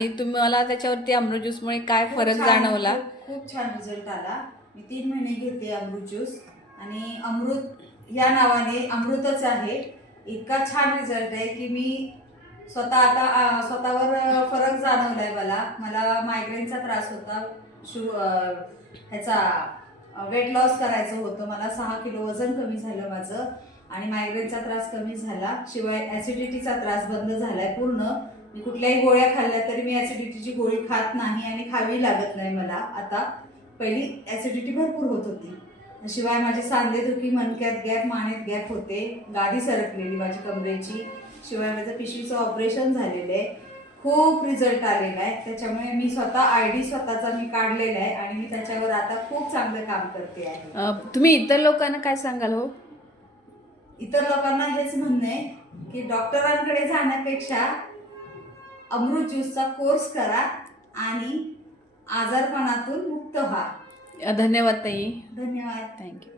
तुम्हाला त्याच्यावरती अमृत ज्यूसमुळे काय फरक जाणवला? खूप छान रिझल्ट आला। मी 3 महिने घेते अमृत ज्यूस आणि अमृत या नावाने अमृतच आहे। इतका छान रिझल्ट आहे की मी स्वतः आता स्वतःवर फरक जाणवलाय मला मायग्रेनचा त्रास होता। ह्याचा वेट लॉस करायचं होतं मला। 6 किलो वजन कमी झालं माझं आणि मायग्रेनचा त्रास कमी झाला। शिवाय ऍसिडिटीचा त्रास बंद झालाय पूर्ण। मी कुठल्याही गोळ्या खाल्ल्या तरी मी ऍसिडिटीची गोळी खात नाही आणि खावी लागत नाही मला आता। पहिली ऍसिडिटी भरपूर होत होती। शिवाय माझे सांधेदुखी, मणक्यात गॅप, मानेत गॅप होते, गादी सरकलेली माझी कमरेची। शिवाय माझं पिशवीचं ऑपरेशन झालेलं आहे। खूप रिझल्ट आलेला आहे। त्याच्यामुळे मी स्वतः आयडी स्वतःचा मी काढलेला आहे आणि मी त्याच्यावर आता खूप चांगलं काम करते आहे। तुम्ही इतर लोकांना काय सांगाल हो? इतर लोकांना हेच म्हणणं आहे की डॉक्टरांकडे जाण्यापेक्षा अमृत ज्यूसचा कोर्स करा आणि आजारपणातून मुक्त व्हा। धन्यवाद ताई। धन्यवाद। थँक्यू।